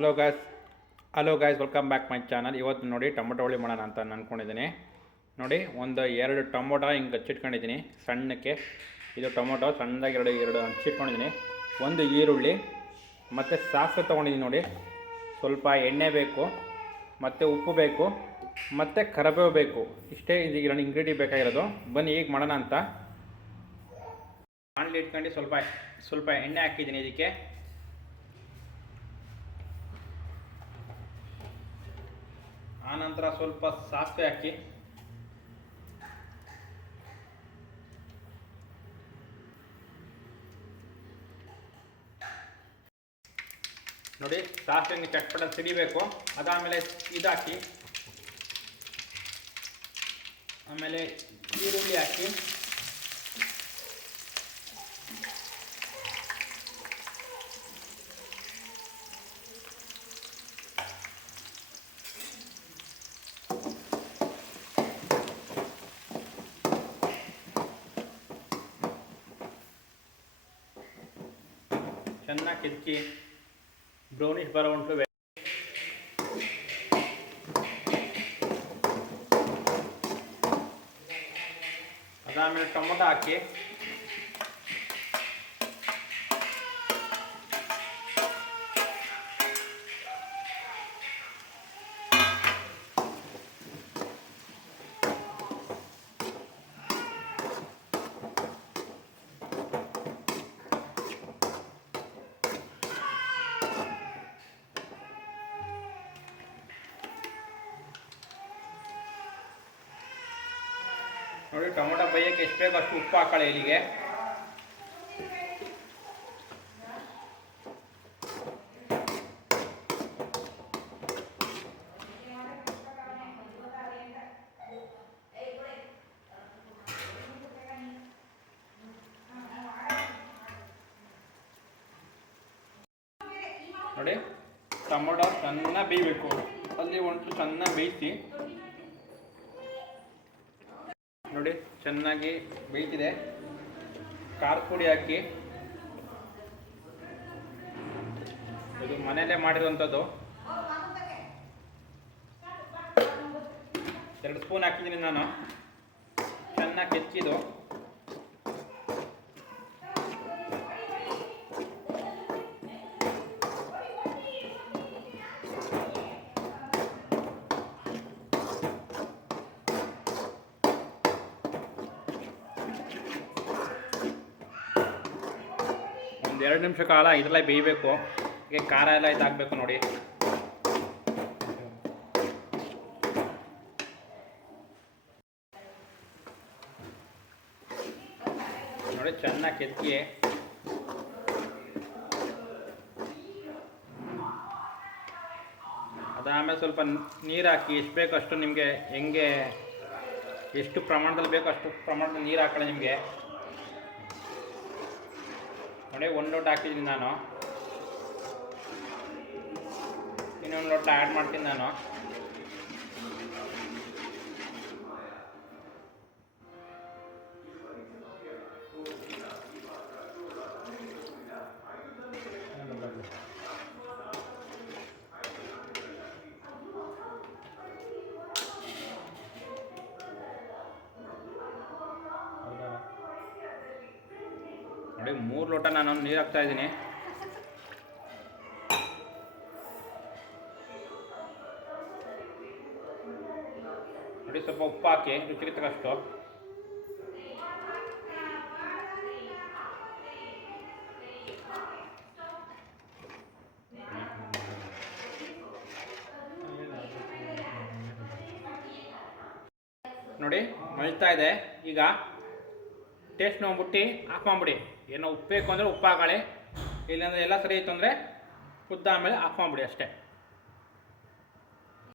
Hello guys hello guys welcome back my channel. ಇವತ್ತು ನೋಡಿ tomato ಹುಳಿ ಮಾಡೋಣ ಅಂತ ಅಂದ್ಕೊಂಡಿದ್ದೀನಿ. ನೋಡಿ ಒಂದು 2 ಟೊಮೊಟೊ ಹಿಂಗೆ ಹಚ್ಚಿಟ್ಕೊಂಡಿದ್ದೀನಿ ಸಣ್ಣಕ್ಕೆ. ಇದು ಟೊಮೊಟೊ ಸಣ್ಣದಾಗಿ ಎರಡು ಹಚ್ಚಿಟ್ಕೊಂಡಿದ್ದೀನಿ. ಒಂದು ಈರುಳ್ಳಿ ಮತ್ತು ಸಾಸಿವೆ ತೊಗೊಂಡಿದ್ದೀನಿ. ನೋಡಿ ಸ್ವಲ್ಪ ಎಣ್ಣೆ ಬೇಕು, ಮತ್ತು ಉಪ್ಪು ಬೇಕು, ಮತ್ತು ಕರಿಬೇವು ಬೇಕು. ಇಷ್ಟೇ ಇದು 2 ಇಂಗ್ರೀಡಿಯೆಂಟ್ ಬೇಕಾಗಿರೋದು. ಬನ್ನಿ ಈಗ ಮಾಡೋಣ ಅಂತ. ಬಾಣಲಿ ಇಟ್ಕೊಂಡು ಸ್ವಲ್ಪ ಎಣ್ಣೆ ಹಾಕಿದ್ದೀನಿ. ಇದಕ್ಕೆ ಆನಂತರ ಸ್ವಲ್ಪ ಸಾಸಿವೆ ಹಾಕಿ, ನೋಡಿ ಸಾಸಿವೆ ಚಟ್ಪಟ ಸಿಡಿಬೇಕು. ಅದಾದಮೇಲೆ ಇದಾಕಿ, ಆಮೇಲೆ ಈರುಳ್ಳಿ ಹಾಕಿ, ಚೆನ್ನಾಗಿ ಕೆಚ್ಚಿ ಬ್ರೌನಿಷ್ ಬರೋ ಉಂಟು. ಅದಾದಮೇಲೆ ಟೊಮೊಟೊ ಹಾಕಿ, ನೋಡಿ ಟೊಮೊಟೊ ಬೇಯಕ್ಕೆ ಎಷ್ಟು ಬೇಕು ಅಷ್ಟು ಉಪ್ಪು ಹಾಕೊಳ್ಳಿ ಇಲ್ಲಿಗೆ. ನೋಡಿ ಟೊಮೊಟೊ ಚೆನ್ನಾಗಿ ಬೇಯಬೇಕು. ಅಲ್ಲಿ ಒಂಟು ಚೆನ್ನಾಗಿ ಬೇಯಿಸಿ. ನೋಡಿ ಚೆನ್ನಾಗಿ ಬೇಯ್ತಿದೆ. ಖಾರ ಪುಡಿ ಹಾಕಿ, ಇದು ಮನೆಯಲ್ಲೇ ಮಾಡಿರುವಂಥದ್ದು. 2 ಸ್ಪೂನ್ ಹಾಕಿದ್ದೀನಿ ನಾನು. ಚೆನ್ನಾಗಿ ಕೆಚ್ಚಿದು. ಒಂದು 2 ನಿಮಿಷ ಕಾಲ ಇದೆಲ್ಲ ಬೇಯಬೇಕು. ಹೀಗೆ ಖಾರ ಎಲ್ಲ ಇದಾಗಬೇಕು. ನೋಡಿ ನೋಡಿ ಚೆನ್ನಾಗಿ ಕೆತ್ತಿ. ಅದಾದಮೇಲೆ ಸ್ವಲ್ಪ ನೀರು ಹಾಕಿ, ಎಷ್ಟು ಬೇಕು ಅಷ್ಟು ನಿಮಗೆ ಹೆಂಗೆ ಎಷ್ಟು ಪ್ರಮಾಣದಲ್ಲಿ ಬೇಕು ಅಷ್ಟು ಪ್ರಮಾಣದಲ್ಲಿ ನೀರು ಹಾಕೊಳ್ಳಿ ನಿಮಗೆ. ನೋಡಿ 1 ಲೋಟ ಹಾಕಿದ್ದೀನಿ ನಾನು. ಇನ್ನೊಂದು ಲೋಟ ಆ್ಯಡ್ ಮಾಡ್ತೀನಿ ನಾನು. ನೋಡಿ 3 ಲೋಟ ನಾನು ನೀರು ಹಾಕ್ತಾ ಇದ್ದೀನಿ. ನೋಡಿ ಸ್ವಲ್ಪ ಉಪ್ಪು ಹಾಕಿ ರುಚಿಗೆ ತಕ್ಕಷ್ಟು. ನೋಡಿ ಮಳ್ತಾ ಇದೆ. ಈಗ ಟೇಸ್ಟ್ ನೋಡ್ಬಿಟ್ಟು ಆಫ್ ಮಾಡಿಬಿಡಿ. ಏನೋ ಉಪ್ಪು ಬೇಕು ಅಂದರೆ ಉಪ್ಪು ಹಾಕೊಳ್ಳಿ, ಇಲ್ಲಾಂದರೆ ಎಲ್ಲ ಸರಿ ಇತ್ತು ಅಂದರೆ ಕುದ್ದ ಆಮೇಲೆ ಆಫ್ ಮಾಡಿಬಿಡಿ ಅಷ್ಟೇ.